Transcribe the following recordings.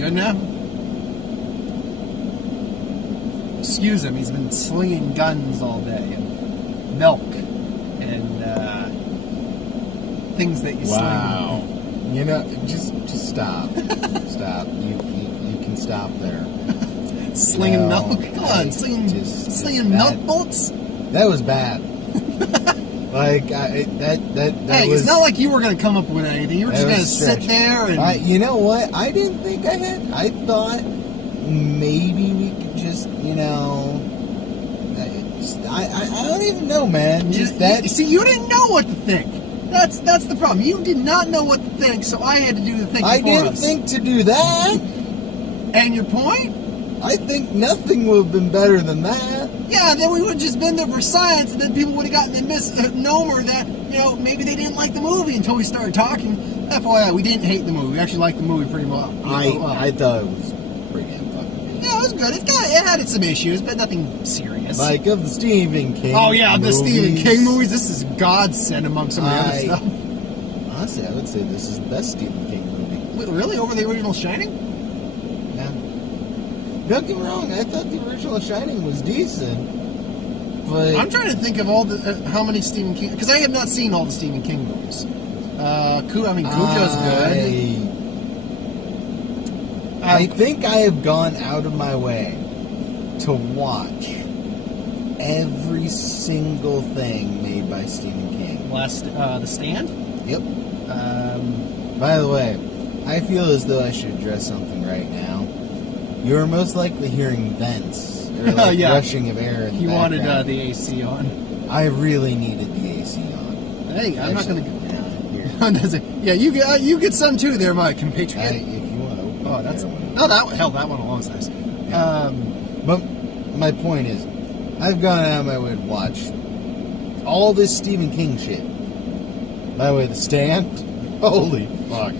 good now? Excuse him, he's been slinging guns all day. And milk. And, things that you Wow. You know, just stop. Stop. You can stop there. Slinging milk? Come on, slinging milk bullets? That was bad. Like, that hey, was... it's not like you were going to come up with anything. You were just going to sit there and... you know what? I didn't think I had... I thought maybe we could just, you know... I don't even know, man. Just that... See, you didn't know what to think. That's the problem. You did not know what to think, so I had to do the thinking for us. I didn't think to do that. And your point? I think nothing would have been better than that. Yeah, then we would have just been there for science, and then people would have gotten the misnomer that, you know, maybe they didn't like the movie until we started talking. FYI, we didn't hate the movie. We actually liked the movie pretty well. I thought it was pretty damn fucking good. Yeah, it was good. It had some issues, but nothing serious. Like of the Stephen King the Stephen King movies. This is godsend among some of the other stuff. Honestly, I would say this is the best Stephen King movie. Wait, really? Over the original Shining? Yeah. Don't get me wrong, I thought the original Shining was decent, but... I'm trying to think of all the how many Stephen King... Because I have not seen all the Stephen King movies. Cujo's good. I think I have gone out of my way to watch every single thing made by Stephen King. The Stand? Yep. By the way, I feel as though I should address something right now. You're most likely hearing vents or like rushing of air in the background. He wanted the AC on. I really needed the AC on. Hey, I'm not going to get does it. Yeah, you get some too there, my compatriot. If you want to open that one along's nice. Yeah. But my point is, I've gone out of my way to watch all this Stephen King shit. By the way, The Stand, holy fuck.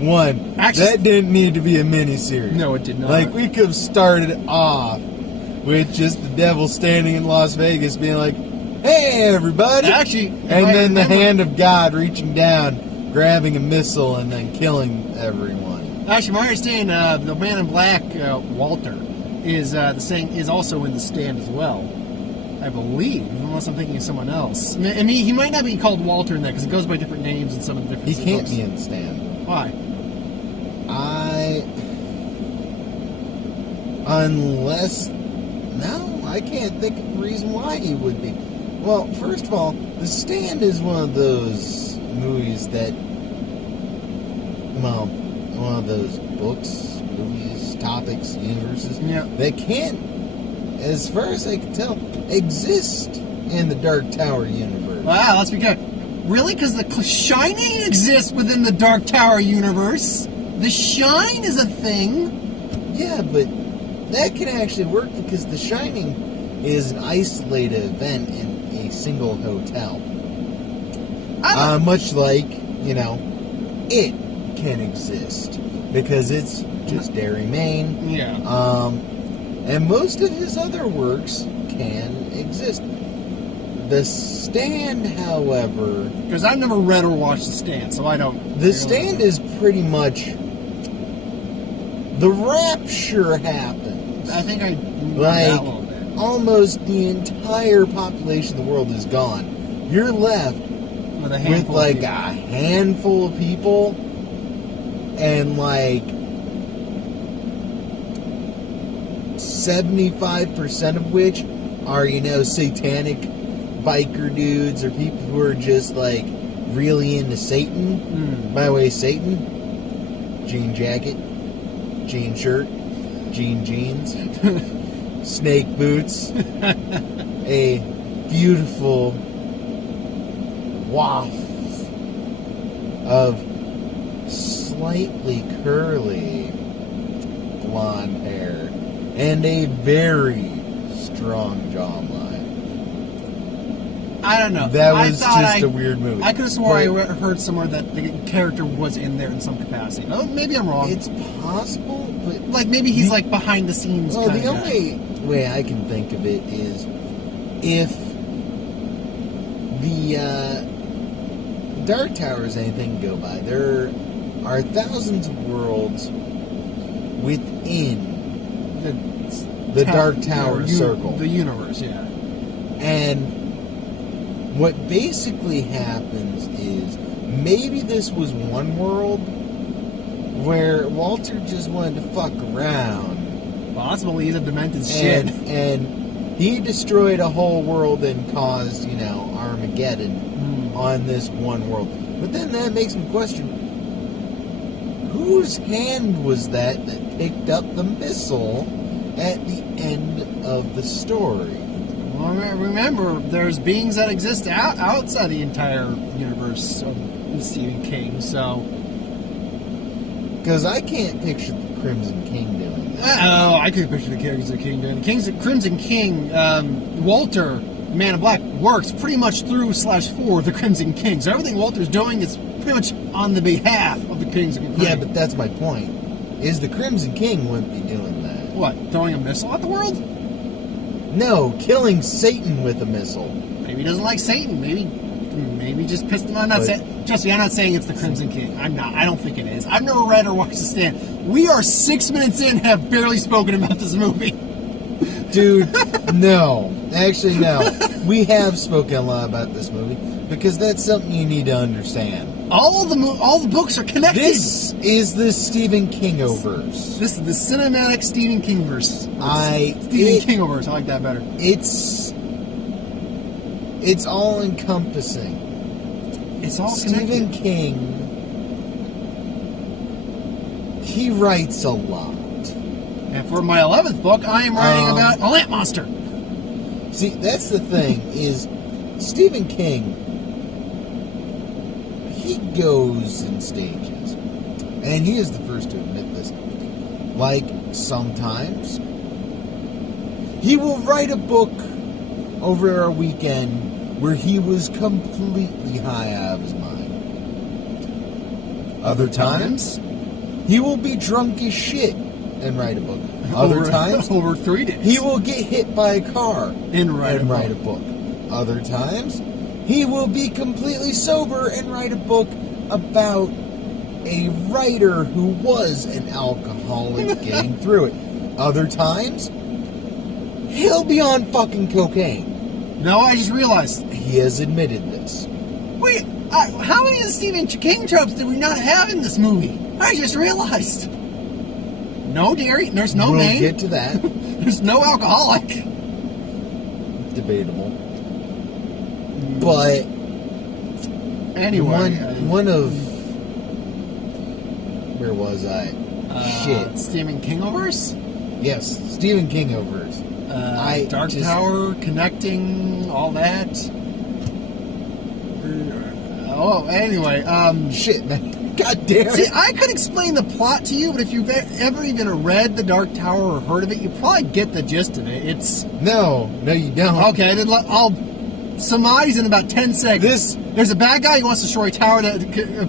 One, that didn't need to be a mini-series. No, it did not. Like, we could have started off with just the devil standing in Las Vegas being like, hey, everybody! Actually, and then the hand of God reaching down, grabbing a missile, and then killing everyone. Actually, my understanding, the Man in Black, Walter, is also in The Stand as well. I believe, unless I'm thinking of someone else. I mean, he might not be called Walter in that, because he goes by different names in some of the different He can't be in The Stand. Why? I can't think of a reason why he would be. Well, first of all, The Stand is one of those movies that, one of those books, movies, topics, universes, that can't, as far as I can tell, exist in the Dark Tower universe. Wow, let's be good. Really? Because The Shining exists within the Dark Tower universe. The Shine is a thing. Yeah, but that can actually work because The Shining is an isolated event in a single hotel. Much like, it can exist because it's just Derry, Maine. Yeah. And most of his other works can exist. The Stand, however... Because I've never read or watched The Stand, so I don't... The Stand is pretty much... The rapture happens. I think I... Like, almost the entire population of the world is gone. You're left with a handful of people, and like 75% of which are, satanic biker dudes or people who are just like really into Satan. By the way, Satan, jean jacket, jean shirt, jean jeans, snake boots, a beautiful waft of slightly curly blonde hair and a very strong jawline. I don't know. That was just a weird movie. I could have swore I heard somewhere that the character was in there in some capacity. Oh, maybe I'm wrong. It's possible, but... Like, maybe he's, behind the scenes Well, the only way I can think of it is if the Dark Tower is anything to go by. There are thousands of worlds within the Dark Tower circle. The universe, yeah. And what basically happens is maybe this was one world where Walter just wanted to fuck around. Possibly he's a demented shit. And he destroyed a whole world and caused, Armageddon on this one world. But then that makes me question, whose hand was that picked up the missile at the end of the story? Well, remember, there's beings that exist outside the entire universe of Stephen King, so... Because I can't picture the Crimson King doing that. Oh, I could picture the Crimson King doing it. Crimson King, Walter, Man in Black, works pretty much through / for the Crimson King. So everything Walter's doing is pretty much on the behalf of the Crimson King. Yeah, but that's my point. Is the Crimson King wouldn't be doing that. What, throwing a missile at the world? No, killing Satan with a missile. Maybe he doesn't like Satan. Maybe just pissed him off. Jesse, I'm not saying it's the Crimson King. I'm not. I don't think it is. I've never read or watched The Stand. We are 6 minutes in and have barely spoken about this movie. Dude, no. Actually, no. We have spoken a lot about this movie because that's something you need to understand. All the books are connected. This is the Stephen King-o-verse. This is the cinematic Stephen King-verse. Stephen King-o-verse. I like that better. It's all-encompassing. It's all Stephen connected. King, he writes a lot. And for my 11th book, I am writing about a lamp monster. See, that's the thing, is Stephen King, he goes in stages. And he is the first to admit this. Like, sometimes, he will write a book over a weekend where he was completely high out of his mind. Other times, he will be drunk as shit and write a book. Other times, over 3 days, he will get hit by a car and write a book. Other times, he will be completely sober and write a book about a writer who was an alcoholic getting through it. Other times, he'll be on fucking cocaine. No, I just realized. He has admitted this. Wait, how many of the Stephen King tropes did we not have in this movie? I just realized. No dairy, there's no We'll name. get to that. There's no alcoholic. Debatable. But anyway, one of... Where was I? Shit. Stephen King-o-verse? Yes, Stephen King-o-verse. Dark Tower, connecting, all that. Oh, anyway, Shit, man. God damn it. See, I could explain the plot to you, but if you've ever even read The Dark Tower or heard of it, you probably get the gist of it. It's... No, you don't. Okay, then I'll surmise in about 10 seconds. There's a bad guy who wants to destroy a tower that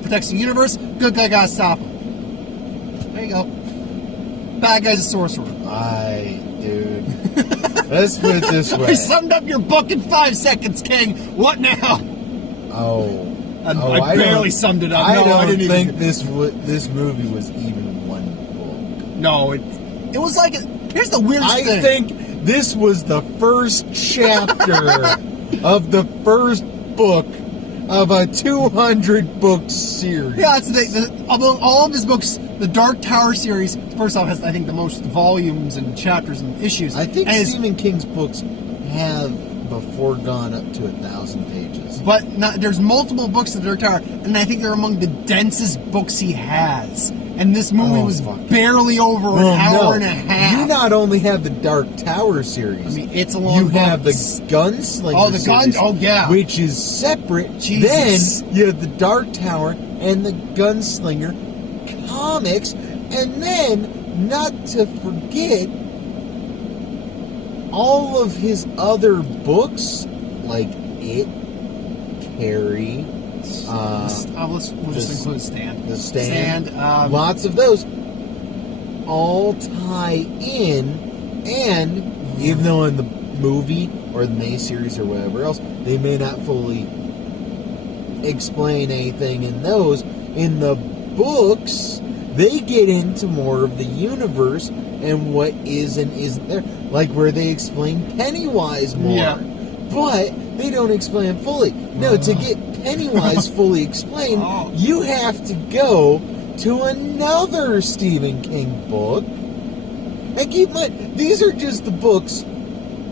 protects the universe. Good guy gotta stop him. There you go. Bad guy's a sorcerer. Dude. Let's put it this way. I summed up your book in 5 seconds, King. What now? I barely summed it up. I No, don't I didn't think even... this movie was even one book. No, it was like... Here's the weirdest thing. I think this was the first chapter of the first book of a 200-book series. Yeah, it's although all of his books, the Dark Tower series, first off, has, I think, the most volumes and chapters and issues. I think Stephen King's books have before gone up to 1,000 pages. But there's multiple books of the Dark Tower, and I think they're among the densest books he has. And this movie was barely over an hour and a half. You not only have the Dark Tower series. I mean, it's a long You book. have the Gunslinger Oh, the series, Oh, yeah. which is separate. Jesus. Then you have the Dark Tower and the Gunslinger comics. And then, not to forget, all of his other books, like It, Carrie... we'll just include Stand. The Stand. Lots of those all tie in, and even though in the movie or the May series or whatever else, they may not fully explain anything in those, in the books, they get into more of the universe and what is and isn't there. Like where they explain Pennywise more. Yeah. But they don't explain it fully. No, to get Pennywise fully explained, you have to go to another Stephen King book. And keep in mind, these are just the books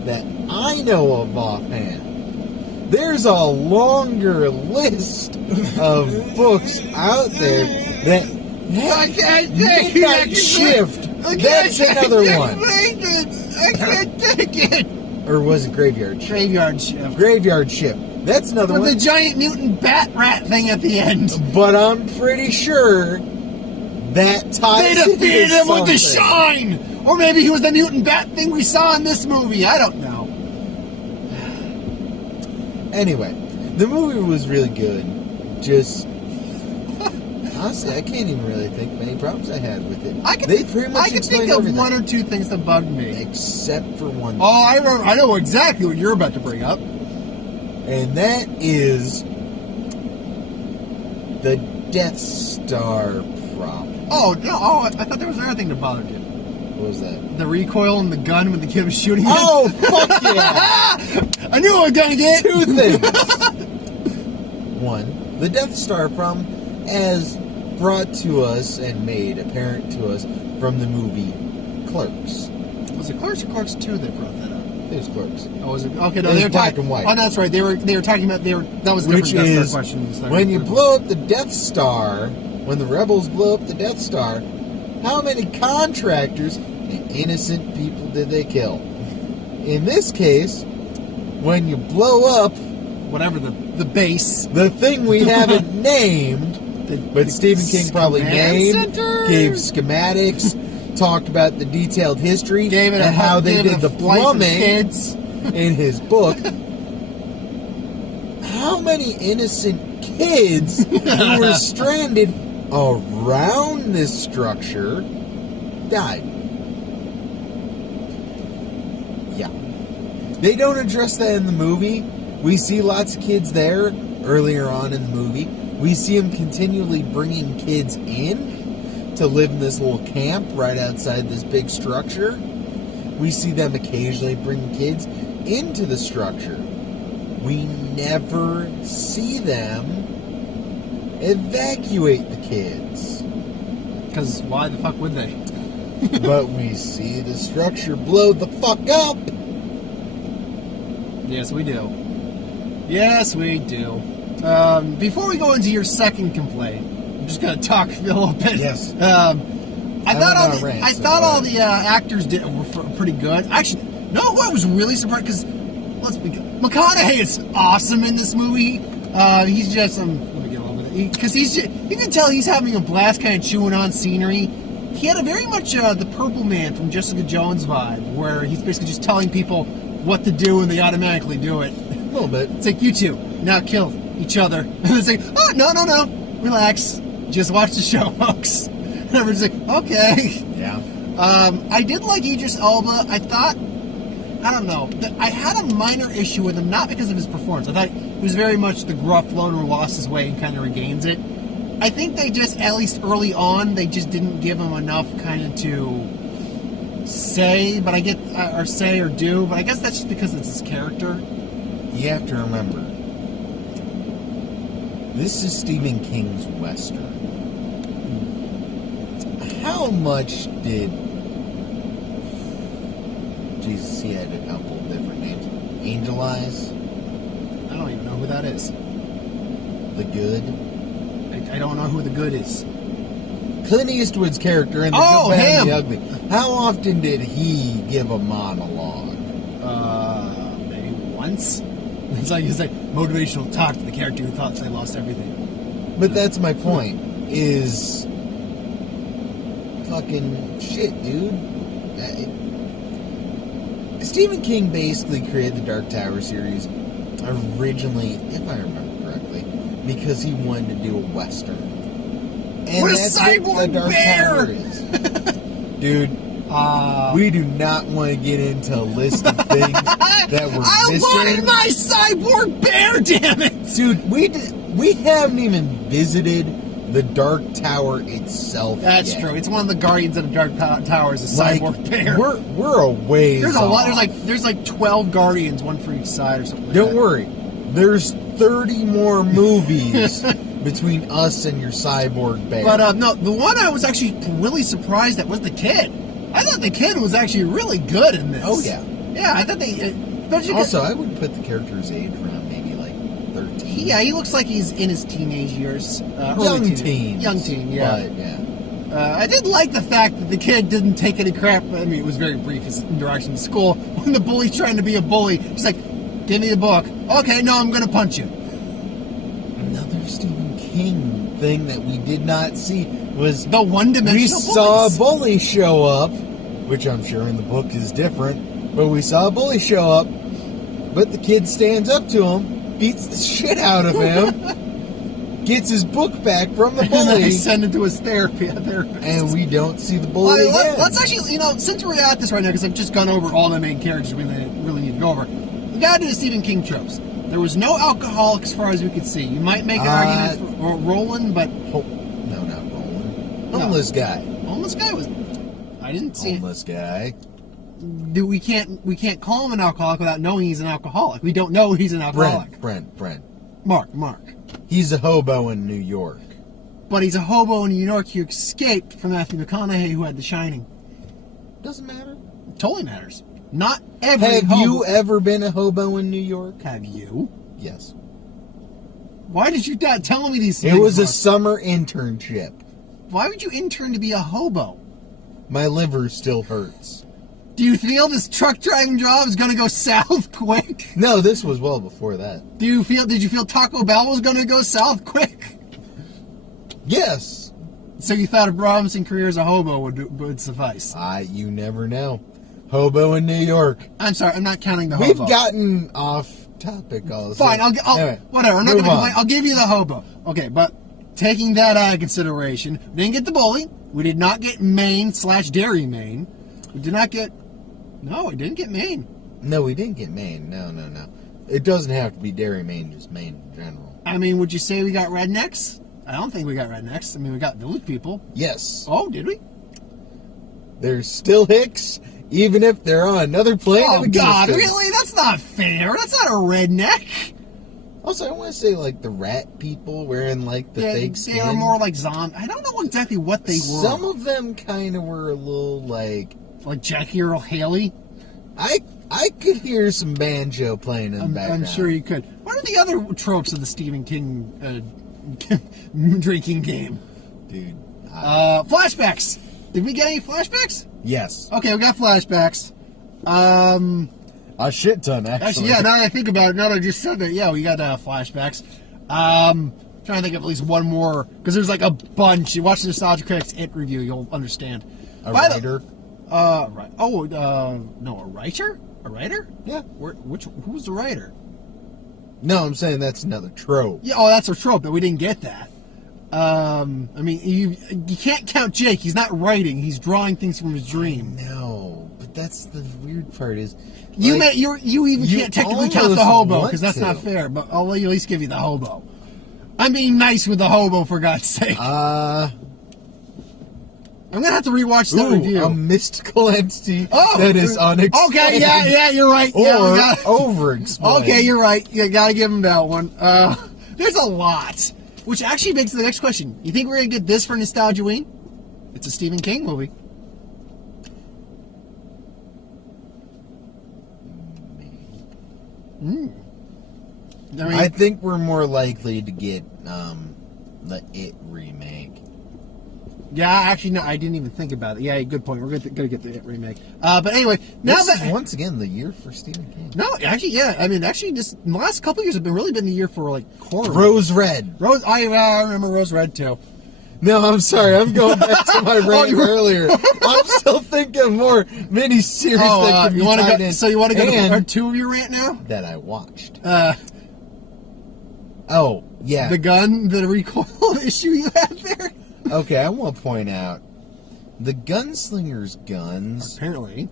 that I know of offhand. There's a longer list of books out there that Midnight Shift. That's another one. I can't take it. Or was it Graveyard Shift? Graveyard Shift. Graveyard Shift. That's another With one. the giant mutant bat rat thing at the end. But I'm pretty sure that ties They into defeated him with the something. shine! Or maybe he was the mutant bat thing we saw in this movie. I don't know. Anyway, the movie was really good. Just honestly, I can't even really think of any problems I had with it. I can They pretty much think explained of everything. one or two things that bugged me. Except for one. Oh, I know exactly what you're about to bring up. And that is the Death Star problem. Oh, no, I thought there was another thing that bothered you. What was that? The recoil and the gun when the kid was shooting him. Oh, fuck yeah! I knew I was going to get Two things. One, the Death Star problem as brought to us and made apparent to us from the movie Clerks. Was it Clerks or Clerks 2 that brought that up? It was Clerks. Oh, was it? Okay, no, It was they were black talking. and white. Oh, that's right. They were talking about that was a Which different Death is, Star question. when you blow up the Death Star, when the rebels blow up the Death Star, how many contractors and innocent people did they kill? In this case, when you blow up whatever the base, the thing we haven't named, but Stephen King probably named, gave schematics, talked about the detailed history, gave it and how they did the flight for the plumbing kids. in his book. How many innocent kids who were stranded around this structure died? Yeah. They don't address that in the movie. We see lots of kids there earlier on in the movie. We see them continually bringing kids in to live in this little camp right outside this big structure. We see them occasionally bring kids into the structure. We never see them evacuate the kids. Because why the fuck would they? But we see the structure blow the fuck up. Yes, we do. Yes, we do. Before we go into your second complaint, I'm just going to talk a little bit. Yes. I thought all the rant, actors were pretty good. Actually, no, I was really surprised because McConaughey is awesome in this movie. He's just let me get a little bit because you can tell he's having a blast, kind of chewing on scenery. He had a very much the Purple Man from Jessica Jones vibe, where he's basically just telling people what to do and they automatically do it. A little bit. It's like, you two now kill each other, and it's like, oh no, relax, just watch the show, folks. And everyone's like, okay. Yeah. I did like Idris Elba. I don't know. I had a minor issue with him, not because of his performance. I thought he was very much the gruff loner who lost his way and kind of regains it. I think they just, at least early on, they just didn't give him enough kind of to say, but I get, or say or do, but I guess that's just because it's his character. You have to remember, this is Stephen King's Western. How much did... Jesus, he had a couple of different names. Angel Eyes? I don't even know who that is. The Good? I don't know who the good is. Clint Eastwood's character in The Good, Bad, and the Ugly. How often did he give a monologue? Maybe once. It's like motivational talk to the character who thought they lost everything. But that's my point, is... fucking shit, dude. Stephen King basically created the Dark Tower series originally, if I remember correctly, because he wanted to do a Western. And what a that's cyborg what the Dark bear! Tower is. Dude, we do not want to get into a list of things that we're missing. I wanted my cyborg bear, damn it! Dude, we haven't even visited the Dark Tower itself. That's yet. true. It's one of the Guardians of the Dark Towers, a cyborg bear. We're a ways There's a lot. off. There's like 12 Guardians, one for each side or something. Like Don't that. worry. There's 30 more movies between us and your cyborg bear. But no, the one I was actually really surprised at was the kid. I thought the kid was actually really good in this. Oh yeah. Yeah, I thought they. Also, I would put the character's age around maybe like 13. Yeah, he looks like he's in his teenage years. Young teen. Young teen, yeah. But, yeah. I did like the fact that the kid didn't take any crap. I mean, it was very brief, his interaction in school. When the bully's trying to be a bully, he's like, give me the book. Okay, no, I'm going to punch you. Another Stephen King thing that we did not see was The one-dimensional we saw a bullies. bully show up, which I'm sure in the book is different, but we saw a bully show up, but the kid stands up to him, beats the shit out of him, gets his book back from the And then bully, they send him to his therapist. and we don't see the bully again. Let's actually, since we're at this right now, because I've just gone over all the main characters we really need to go over, we gotta do the Stephen King tropes. There was no alcoholic as far as we could see. You might make an argument for Roland, but... No, not Roland. No. Homeless guy. Homeless guy was... I didn't see Homeless guy. We can't call him an alcoholic without knowing he's an alcoholic. We don't know he's an alcoholic. Brent. Mark. He's a hobo in New York. But he's a hobo in New York who escaped from Matthew McConaughey, who had The Shining. Doesn't matter. Totally matters. Not every Have hobo... you ever been a hobo in New York? Have you? Yes. Why did you not tell me these things? It was a Mark? summer internship. Why would you intern to be a hobo? My liver still hurts. Do you feel this truck driving job is going to go south quick? No, this was well before that. Did you feel Taco Bell was going to go south quick? Yes. So you thought a promising career as a hobo would suffice? You never know. Hobo in New York. I'm sorry, I'm not counting the We've hobo. gotten off topic all of a Fine, sudden. Anyway, whatever. I'm not move going to complain. on. I'll give you the hobo. Okay, but taking that out of consideration, we didn't get the bully. We did not get Maine/Dairy Maine. We did not get. No, we didn't get Maine. No, we didn't get Maine. No. It doesn't have to be Dairy Maine, just Maine in general. I mean, would you say we got rednecks? I don't think we got rednecks. I mean, we got village people. Yes. Oh, did we? There's still Hicks, even if they're on another plane Oh, of existence. God, really? That's not fair. That's not a redneck. Also, I want to say, like, the rat people wearing, like, the fake skin. They were more like zombies. I don't know exactly what they were. Some of them kind of were a little, like Jackie Earl Haley. I could hear some banjo playing in the background. I'm sure you could. What are the other tropes of the Stephen King drinking game? Dude. Flashbacks. Did we get any flashbacks? Yes. Okay, we got flashbacks. A shit ton, actually. Yeah, now that I think about it, now that I just said that, yeah, we got flashbacks. Trying to think of at least one more, because there's like a bunch. You watch the Nostalgia Critics It review, you'll understand. A writer? Right. Oh, no, a writer? A writer? Yeah. Who's the writer? No, I'm saying that's another trope. Yeah, that's a trope, but we didn't get that. I mean, you can't count Jake. He's not writing. He's drawing things from his dream. No, but that's the weird part is... You like, even you can't technically count the almost hobo, want because that's to. not fair, but I'll at least give you the hobo. I'm being nice with the hobo, for God's sake. I'm going to have to rewatch that review. A mystical entity that is unexplained. Okay, yeah, you're right. Or Yeah, over-explained. Okay, you're right. You got to give him that one. There's a lot. Which actually begs the next question. You think we're going to get this for Nostalgia-ween? It's a Stephen King movie. I think we're more likely to get the It remake. Yeah, actually, no, I didn't even think about it. Yeah, good point. We're going to get the It remake. But anyway, now This that... is once again the year for Stephen King. No, actually, yeah. I mean, actually, the last couple of years have really been the year for, like, horror. Rose Red. I remember Rose Red, too. No, I'm sorry. I'm going back to my rant earlier. I'm still thinking more mini-series that can be tied in. So you want to go to And part 2 of your rant now? that I watched. The Yeah. the recoil issue you had there? Okay, I want to point out the gunslinger's guns. Apparently.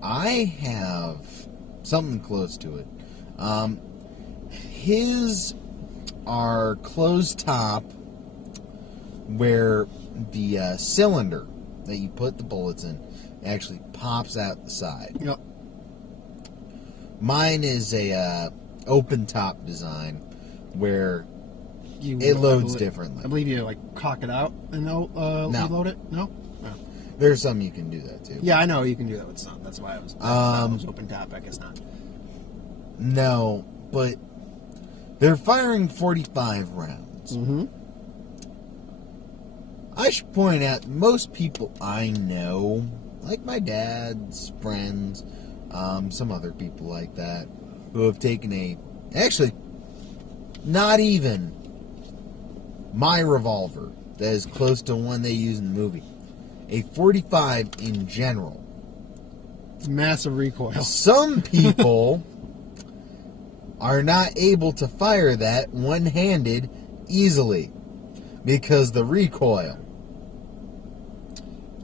I have something close to it. His are closed top, where the cylinder that you put the bullets in actually pops out the side. Yep. Mine is a open top design where You, it loads differently. I believe you like cock it out and load it. No. There's some you can do that too. Yeah, I know you can do that with some. That's why I was open top. I guess not. No, but they're firing 45 rounds. Mm-hmm. I should point out, most people I know, like my dad's friends, some other people like that, who have taken actually, not even my revolver that is close to one they use in the movie, a 45 in general. It's massive recoil. Some people are not able to fire that one-handed easily because the recoil.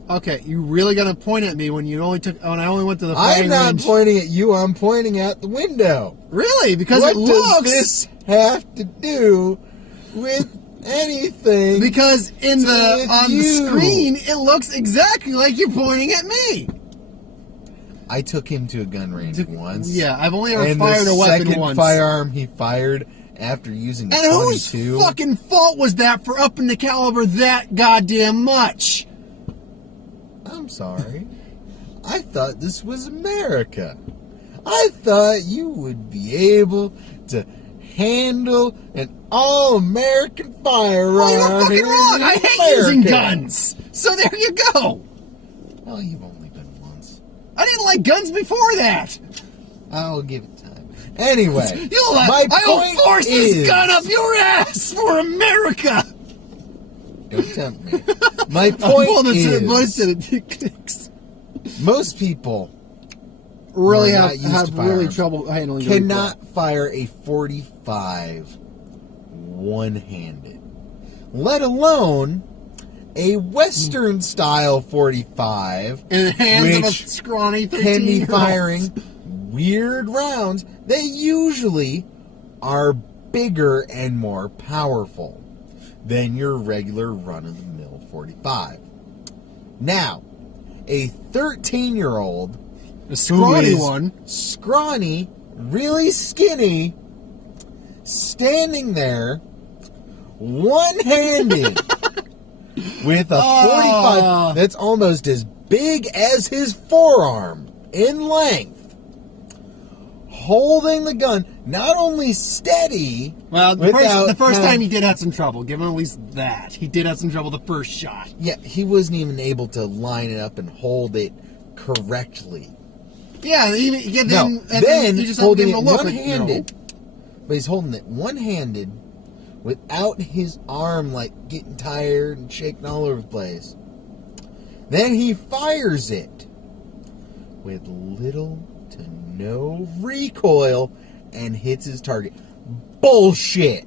Okay, you really gonna point at me when I only went to the I'm firing not range? pointing at you, I'm pointing out the window. Really? Because What it does looks this have to do with anything? because on the you. screen it looks exactly like you're pointing at me. I took him to a gun range once. Yeah, I've only ever and fired the a weapon second once. firearm he fired after using And 22. whose fucking fault was that for upping the caliber that goddamn much? I'm sorry. I thought this was America. I thought you would be able to handle an all-American firearm. Well, you're fucking here wrong. in I hate using America. guns. So there you go. Well, you've only been once. I didn't like guns before that. I'll give it time. Anyway, I will force this gun up your ass for America. Don't tempt me. My point is, most people really who are have not used to really firearms trouble handling the cannot fire a 45 one-handed, let alone a Western-style 45 in the hands of a which scrawny 13-year-old. can be firing weird rounds that usually are bigger and more powerful than your regular run-of-the-mill 45. Now, a 13-year-old, a scrawny who is one, scrawny, really skinny, standing there, one-handed, with a 45 that's almost as big as his forearm in length, holding the gun, not only steady. well, the first time he did have some trouble. Give him at least that. He did have some trouble the first shot. Yeah, he wasn't even able to line it up and hold it correctly. Yeah, Then you just holding give it him a look. one-handed, but he's holding it one-handed without his arm like getting tired and shaking all over the place. Then he fires it with little to no recoil and hits his target. Bullshit.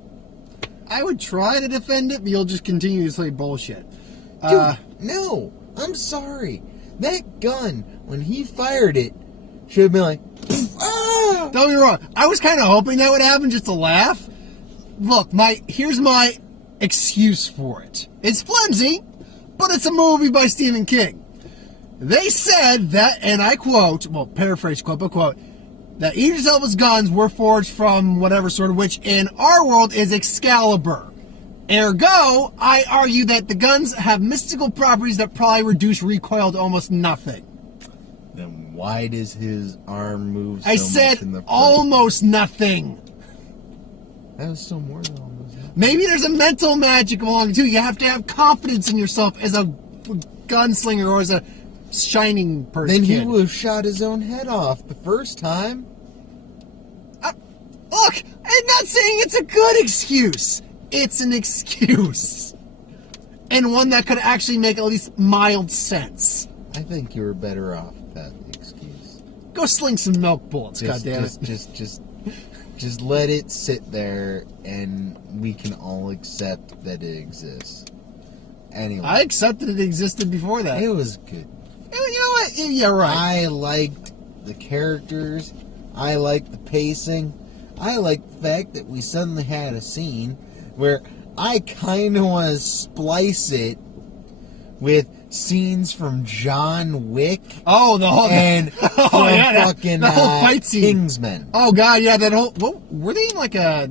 I would try to defend it, but you'll just continue to say bullshit. Dude, no. I'm sorry. That gun, when he fired it, should have been like, ah! Don't get me wrong. I was kind of hoping that would happen just to laugh. Look, here's my excuse for it. It's flimsy, but it's a movie by Stephen King. They said that, and I quote, well, paraphrase quote, but quote, that Idris Elba's guns were forged from whatever sword, which in our world is Excalibur. Ergo, I argue that the guns have mystical properties that probably reduce recoil to almost nothing. Then why does his arm move so I much said in the front? almost nothing. That was still more than almost nothing. Maybe there's a mental magic along it too. You have to have confidence in yourself as a gunslinger or as a shining person. Then he would have shot his own head off the first time. Look, I'm not saying it's a good excuse. It's an excuse. And one that could actually make at least mild sense. I think you were better off with that excuse. Go sling some milk bullets, goddammit. Just let it sit there, and we can all accept that it exists. Anyway, I accepted it existed before that. it was good. You know what? Yeah, right. I liked the characters. I liked the pacing. I liked the fact that we suddenly had a scene where I kind of want to splice it with scenes from John Wick Oh, the whole and from fucking that whole fight scene. Kingsman. Oh God, yeah, that whole. What, were they in like a?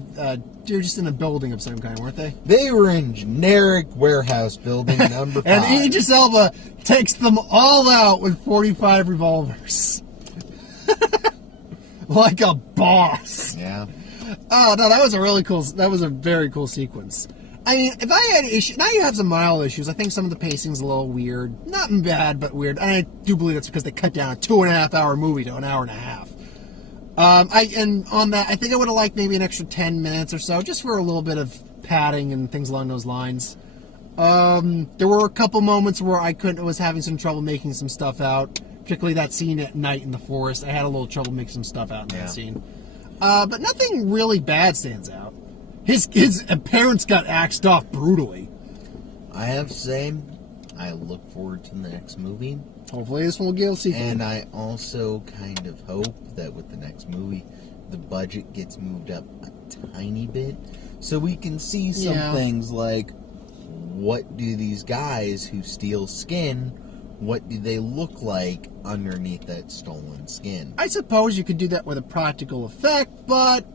They're just in a building of some kind, weren't they? They were in generic warehouse building number 5. And Idris Elba takes them all out with 45 revolvers, like a boss. Yeah. Oh no, that was a really cool. That was a very cool sequence. I mean, if I had issues, now you have some mild issues. I think some of the pacing's a little weird. Not bad, but weird. And I do believe that's because they cut down a 2.5 hour movie to an hour and a half. And on that, I think I would have liked maybe an extra 10 minutes or so, just for a little bit of padding and things along those lines. There were a couple moments where I was having some trouble making some stuff out, particularly that scene at night in the forest. I had a little trouble making some stuff out in that scene. But nothing really bad stands out. His parents got axed off brutally. I have to say, I look forward to the next movie. Hopefully this one will get a sequel. And I also kind of hope that with the next movie, the budget gets moved up a tiny bit. So we can see some things like, what do these guys who steal skin, what do they look like underneath that stolen skin? I suppose you could do that with a practical effect, but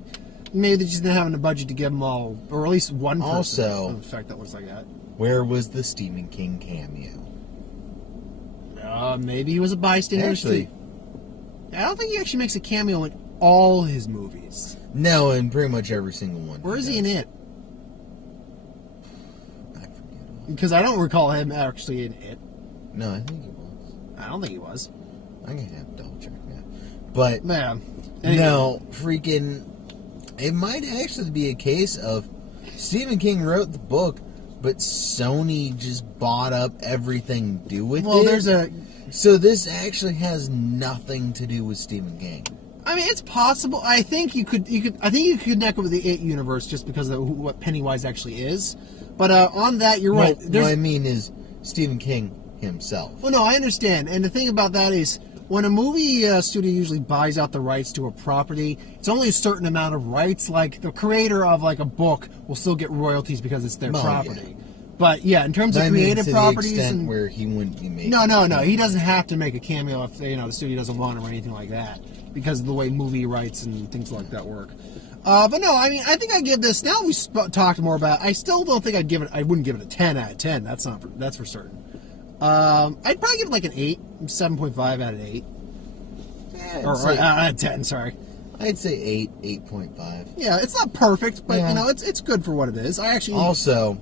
maybe they just didn't have a budget to give them all, or at least one person Also, an effect that looks like that. Where was the Stephen King cameo? Maybe he was a bystander. Actually, I don't think he actually makes a cameo in all his movies. No, in pretty much every single one. Where is he in it? I forget. Because I don't recall him actually in it. No, I think he was. I don't think he was. I'm gonna have to double check now. But Man, no, freaking, it might actually be a case of Stephen King wrote the book, but Sony just bought up everything to do with it. Well, there's a. So this actually has nothing to do with Stephen King. I mean, it's possible. I think you could. I think you could connect with the It universe just because of what Pennywise actually is. But on that, you're right. What I mean is Stephen King himself. Well, no, I understand. And the thing about that is, when a movie studio usually buys out the rights to a property, it's only a certain amount of rights. Like the creator of like a book will still get royalties because it's their property. Yeah. But yeah, in terms of creative properties, the extent and where he wouldn't be making. No, he doesn't have to make a cameo if the studio doesn't want him or anything like that, because of the way movie rights and things like that work. But no, I mean, I think I give this. Now we talked more about. I still don't think I'd give it. I wouldn't give it a 10 out of 10. That's for certain. I'd probably give it like an 8, 7.5 out of 8. Yeah, or out of 10, sorry. I'd say 8, 8.5. Yeah, it's not perfect, but it's good for what it is. I actually also,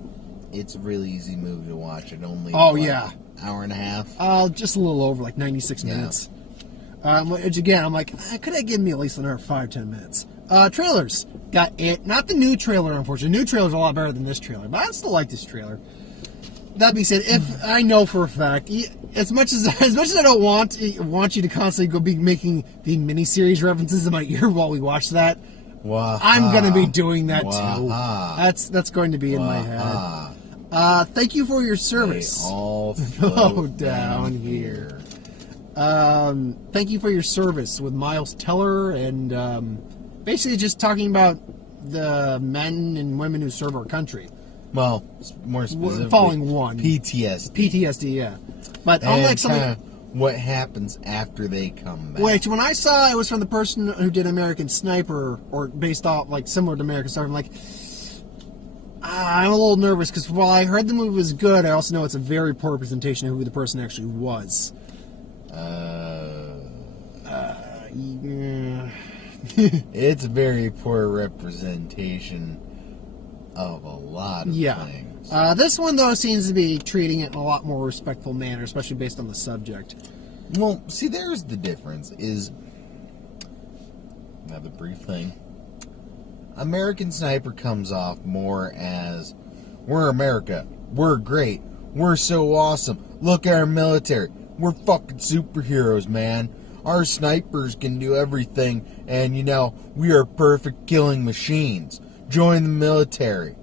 it's a really easy movie to watch. It only hour and a half. Just a little over, like 96 minutes. Which again, I'm like, could I give me at least another 5-10 minutes? Trailers got it. Not the new trailer, unfortunately. The new trailer's a lot better than this trailer, but I still like this trailer. That being said, if I know for a fact, as much as I don't want you to constantly go be making the miniseries references in my ear while we watch that, I'm going to be doing that too. That's going to be in my head. Thank you for your service. They all flow down here. Thank you for your service with Miles Teller and basically just talking about the men and women who serve our country. Well, more specifically, following one. PTSD, yeah. But and unlike something, what happens after they come back. Which, when I saw it was from the person who did American Sniper, or based off, like, similar to American Sniper, I'm like, I'm a little nervous, because while I heard the movie was good, I also know it's a very poor representation of who the person actually was. It's a very poor representation of a lot of things. This one, though, seems to be treating it in a lot more respectful manner, especially based on the subject. Well, see, there's the difference, is another brief thing. American Sniper comes off more as, we're America, we're great, we're so awesome, look at our military, we're fucking superheroes, man. Our snipers can do everything, and we are perfect killing machines. Join the military.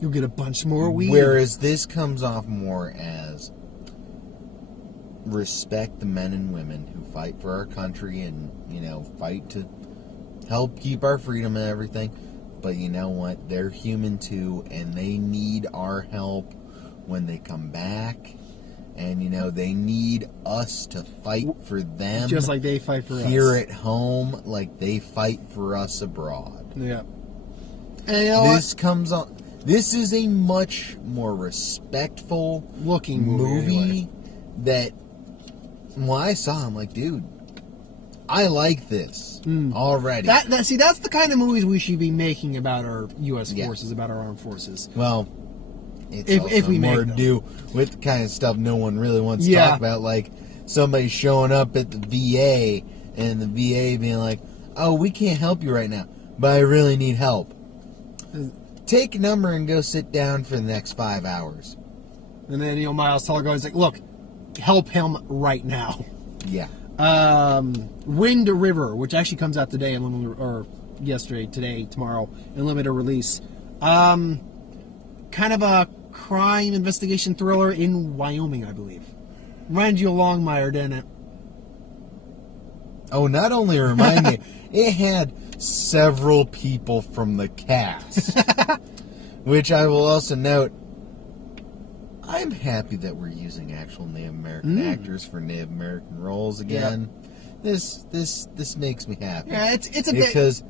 You'll get a bunch more weed. Whereas this comes off more as respect the men and women who fight for our country and, fight to help keep our freedom and everything. But you know what? They're human too, and they need our help when they come back. And, you know, they need us to fight for them. Just like they fight for us. Here at home, like they fight for us abroad. Yeah. And you know This is a much more respectful looking movie anyway. That when I saw, I'm like, dude, I like this already. See, that's the kind of movies we should be making about our U.S. forces, about our armed forces. Well, it's if we more make to do with the kind of stuff no one really wants to talk about, like somebody showing up at the VA and the VA being like, oh, we can't help you right now, but I really need help. Take a number and go sit down for the next 5 hours. And then, you know, Miles Teller goes like, look, help him right now. Yeah. Wind River, which actually comes out today, or yesterday, today, tomorrow, in limited release. Kind of a crime investigation thriller in Wyoming, I believe. Reminds you of Longmire, didn't it? Oh, not only remind me, it had several people from the cast. Which I will also note, I'm happy that we're using actual Native American actors for Native American roles again. Yep. This makes me happy. Yeah, it's a because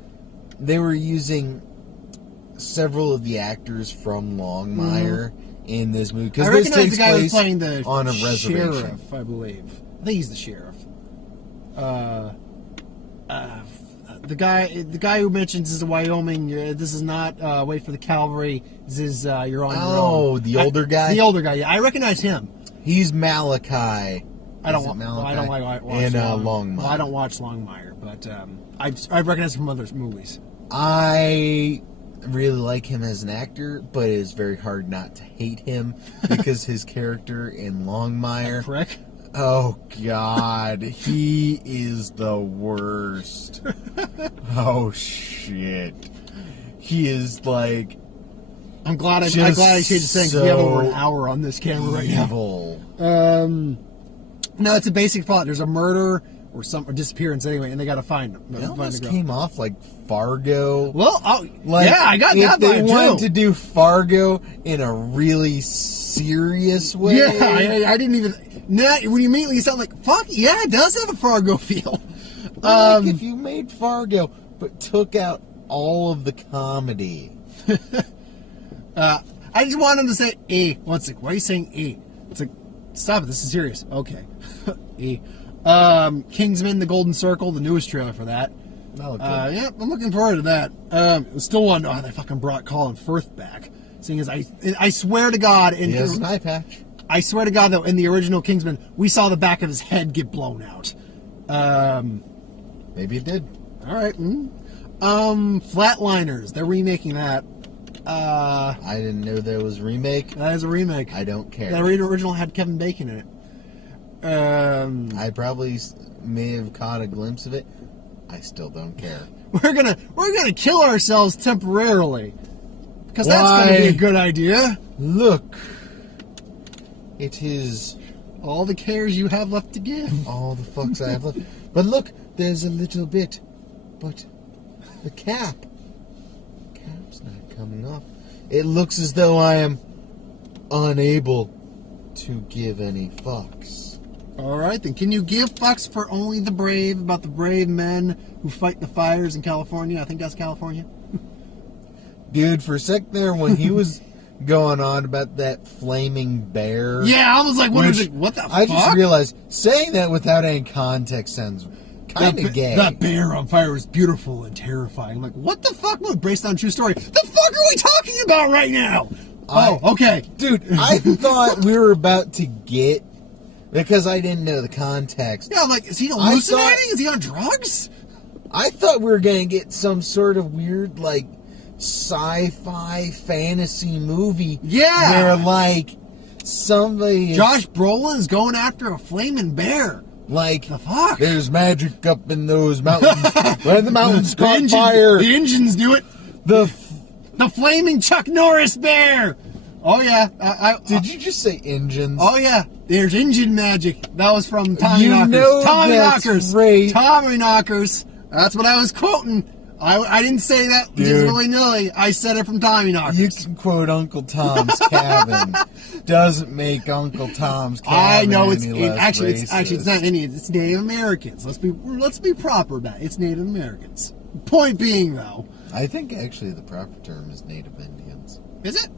they were using several of the actors from Longmire in this movie. Because this recognize takes the guy who's place playing the on a reservation. Sheriff, I believe. I think he's the sheriff. The guy who mentions is a Wyoming. This is not Wait for the Cavalry. This is You're on Your Own. Oh, the older guy. The older guy. Yeah, I recognize him. He's Malachi. I don't watch Longmire. Well, I don't watch Longmire, but I recognize him from other movies. I really like him as an actor, but it is very hard not to hate him because his character in Longmire. Prick. Oh God, he is the worst. Oh shit, he is like. I'm glad I changed the thing because we have over an hour on this camera right now. No, it's a basic plot. There's a murder or disappearance anyway, and they got to find him. It almost came off like Fargo. Well, yeah, I got that vibe too. If they wanted to do Fargo in a really serious way. Yeah, I didn't even. When you immediately sound like, fuck, yeah, it does have a Fargo feel. Like if you made Fargo, but took out all of the comedy. I just want him to say E. What's it? Why are you saying E? It's like, stop it, this is serious. Okay. E. Kingsman, The Golden Circle, the newest trailer for that. Yeah, I'm looking forward to that. Still want to know how they fucking brought Colin Firth back. Seeing as I swear to God, he has an eye patch. I swear to God, though, in the original Kingsman, we saw the back of his head get blown out. Maybe it did. All right. Flatliners. They're remaking that. I didn't know there was a remake. That is a remake. I don't care. The original had Kevin Bacon in it. I probably may have caught a glimpse of it. I still don't care. We're gonna kill ourselves temporarily because that's gonna be a good idea. Look, it is all the cares you have left to give. All the fucks I have left. But look, there's a little bit. But the cap's not coming off. It looks as though I am unable to give any fucks. All right, then. Can you give fucks for only the brave, about the brave men who fight the fires in California? I think that's California. Dude, for a sec there, when he was going on about that flaming bear. Yeah, I was like, what the fuck? I just realized, saying that without any context sounds kind of gay. That bear on fire was beautiful and terrifying. I'm like, what the fuck? Well, based on true story. The fuck are we talking about right now? Okay. Dude, I thought we were about to get, because I didn't know the context. Yeah, I'm like, is he hallucinating? Is he on drugs? I thought we were going to get some sort of weird, like, sci-fi fantasy movie. Yeah. Where, like, somebody... Josh Brolin is going after a flaming bear. Like, the fuck? There's magic up in those mountains. When the mountains caught fire. The engines do it. The flaming Chuck Norris bear. Oh, yeah. Did you just say engines? Oh, yeah. There's engine magic. That was from Tommy Knockers. Tommy Knockers. Right. Tommy Knockers. That's what I was quoting. I didn't say that Dude. just willy-nilly. I said it from Tommy Knockers. You can quote Uncle Tom's Cabin. Doesn't make Uncle Tom's Cabin I know it's any less it's not Indians. It's Native Americans. Let's be proper about it. It's Native Americans. Point being, though, I think actually the proper term is Native Indians. is it?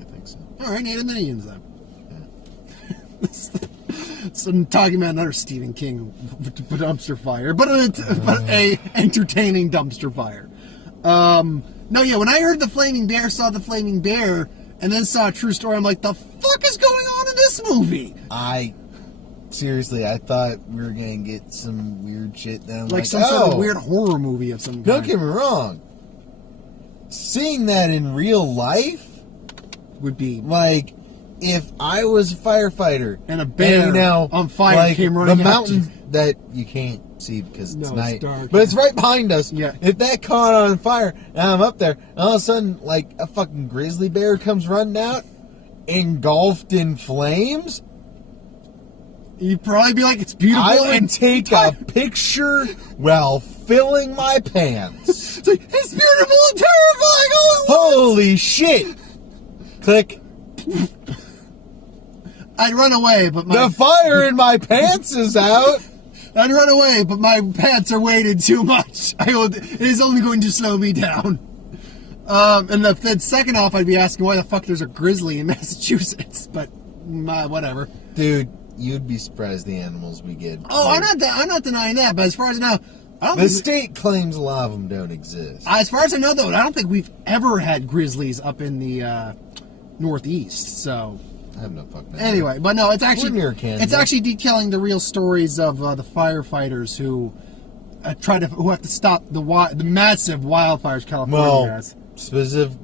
I think so. All right, Native Indians then. Yeah. So I'm talking about another Stephen King dumpster fire, but a entertaining dumpster fire. No, yeah. When I heard saw the flaming bear, and then saw a true story, I'm like, the fuck is going on in this movie? Seriously, I thought we were gonna get some weird shit. Then Like some sort of weird horror movie of some kind. Don't get me wrong. Seeing that in real life would be like. If I was a firefighter and a bear on fire like came running the mountain at you. that you can't see because it's night, it's dark. but it's right behind us. Yeah. If that caught on fire and I'm up there, and all of a sudden, like a fucking grizzly bear comes running out, engulfed in flames, you'd probably be like, "It's beautiful." I would and take a picture while filling my pants. It's like, it's beautiful and terrifying. Holy shit! Click. I'd run away, but The fire in my pants is out. I'd run away, but my pants are weighted too much. It is only going to slow me down. And then second off, I'd be asking why the fuck there's a grizzly in Massachusetts. But whatever. Dude, you'd be surprised the animals we get. Oh, I'm not denying that. But as far as I know, I don't the think state claims a lot of them don't exist. as far as I know, though, I don't think we've ever had grizzlies up in the Northeast. So. I have no fucking idea. Anyway, but no, it's actually We're near Canada. It's actually detailing the real stories of the firefighters who who have to stop the massive wildfires California has. Specific.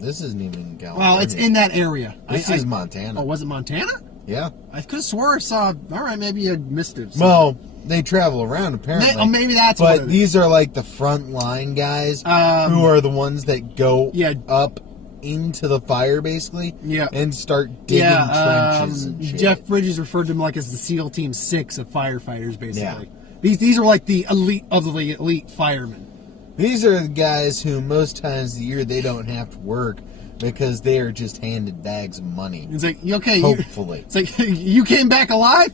This isn't even in California. Well, it's in that area. This is Montana. Oh, was it Montana? Yeah. I could have swore I saw. All right, maybe I missed it. Well, they travel around apparently. Maybe that's what it But is. these are like the front line guys who are the ones that go up into the fire basically and start digging trenches and shit. Jeff Bridges referred to them like as the SEAL Team 6 of firefighters, basically. Yeah. These are like the elite of the elite firemen. These are the guys who most times of the year they don't have to work because they are just handed bags of money. It's like, okay, hopefully. It's like, you came back alive?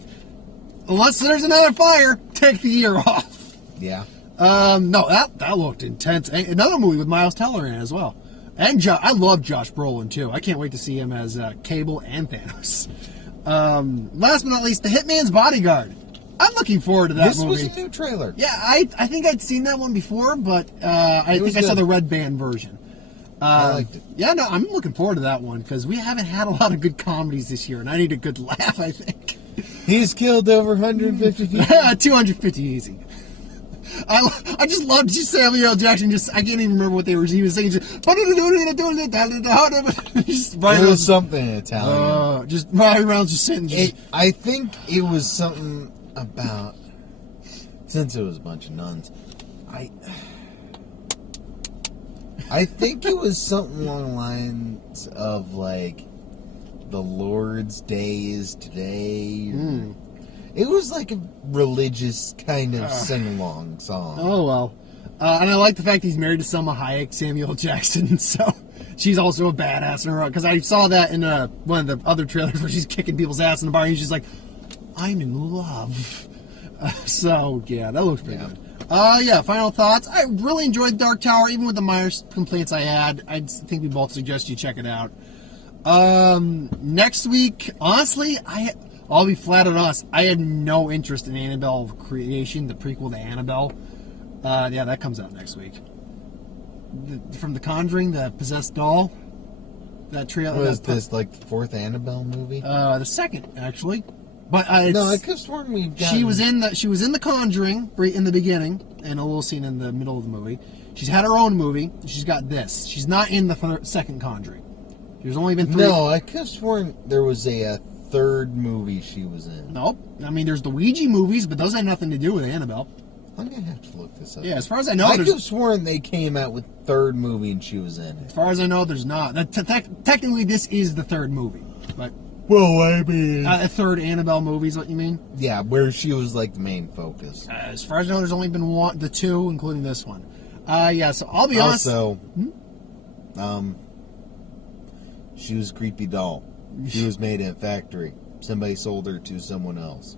Unless there's another fire, take the year off. Yeah. No, that looked intense. Another movie with Miles Teller in it as well. And I love Josh Brolin, too. I can't wait to see him as Cable and Thanos. Last but not least, The Hitman's Bodyguard. I'm looking forward to that movie. This was a new trailer. Yeah, I think I'd seen that one before, but I think I saw the Red Band version. I liked it. Yeah, no, I'm looking forward to that one, because we haven't had a lot of good comedies this year, and I need a good laugh, I think. He's killed over 150 people. 250 easy. I just loved Samuel L. Jackson. I can't even remember what he was saying. Just it was something in Italian. Just Ryan Reynolds just sitting. I think it was something about, since it was a bunch of nuns, I think it was something along the lines of like, the Lord's Day is today. It was like a religious kind of sing-along song. Oh, well. And I like the fact he's married to Selma Hayek, Samuel L. Jackson, so she's also a badass in her own. Because I saw that in one of the other trailers where she's kicking people's ass in the bar, and she's like, I'm in love. So, yeah, that looks pretty good. Final thoughts. I really enjoyed Dark Tower, even with the minor complaints I had. I think we both suggest you check it out. Next week, honestly, I'll be flat on us. I had no interest in Annabelle Creation, the prequel to Annabelle. That comes out next week. From The Conjuring, the possessed doll. That trailer. Was this like the fourth Annabelle movie? The second, actually. But no, I could have sworn we've gotten... She was in The Conjuring right in the beginning, and a little scene in the middle of the movie. She's had her own movie. She's got this. She's not in the second Conjuring. There's only been 3. No, I could have sworn there was a third movie she was in. Nope. I mean, there's the Ouija movies, but those had nothing to do with Annabelle. I'm going to have to look this up. Yeah, as far as I know, I could have sworn they came out with third movie and she was in it. As far as I know, there's not. Technically, this is the third movie. But well, I mean... a third Annabelle movie is what you mean? Yeah, where she was like the main focus. As far as I know, there's only been the 2, including this one. Yeah, so I'll be honest. Also, she was a creepy doll. She was made in a factory. Somebody sold her to someone else.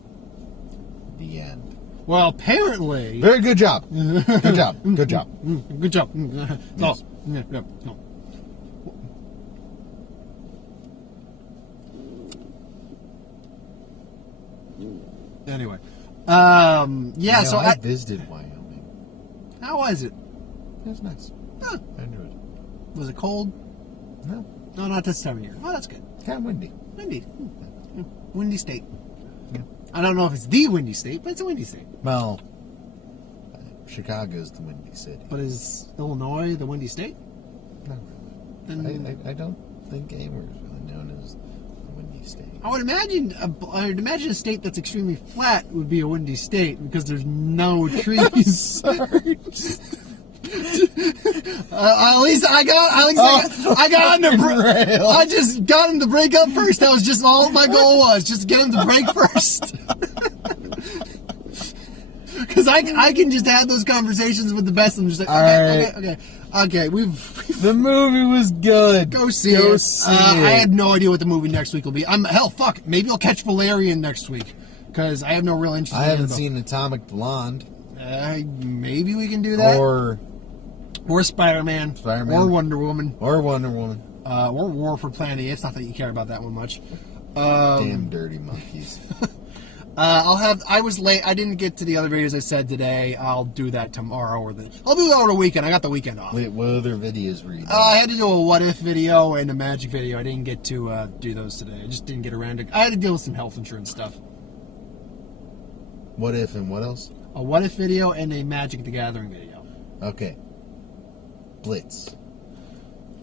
The end. Well, apparently. Very good job. Good job. Good job. Good job. Yes. No. Anyway, yeah. So I visited Wyoming. how was it? It was nice. Huh. I enjoyed it. Was it cold? No, No, not this time of year. Oh, that's good. kind of windy. Windy. Windy state. Yeah. I don't know if it's the windy state, but it's a windy state. Well, Chicago's the windy city. But is Illinois the windy state? Not really. Then I don't think Amherst is really known as the windy state. I would imagine a state that's extremely flat would be a windy state because there's no trees. At least I got him to I just got him to break up first. That was just all my goal was, just get him to break first. Because I can just have those conversations with the best of them. Just like, okay. The movie was good. Go see it. I had no idea what the movie next week will be. Maybe I'll catch Valerian next week because I have no real interest. I haven't seen Atomic Blonde. Maybe we can do that. Or Spider-Man. Or Wonder Woman. Or War for Planet of the Apes. Not that you care about that one much. Damn dirty monkeys. I was late. I didn't get to the other videos I said today. I'll do that tomorrow I'll do that over the weekend. I got the weekend off. Wait, what other videos were you doing? I had to do a what if video and a magic video. I didn't get to do those today. I just didn't get around to. I had to deal with some health insurance stuff. What if and what else? A what if video and a Magic the Gathering video. Okay. Blitz.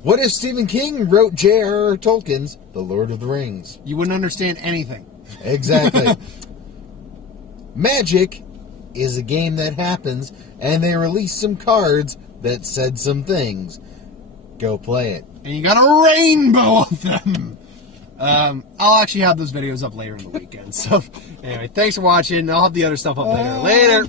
What if Stephen King wrote J.R.R. Tolkien's The Lord of the Rings? You wouldn't understand anything. Exactly. Magic is a game that happens, and they released some cards that said some things. Go play it. And you got a rainbow of them. I'll actually have those videos up later in the weekend. So, anyway, thanks for watching. I'll have the other stuff up later. Later.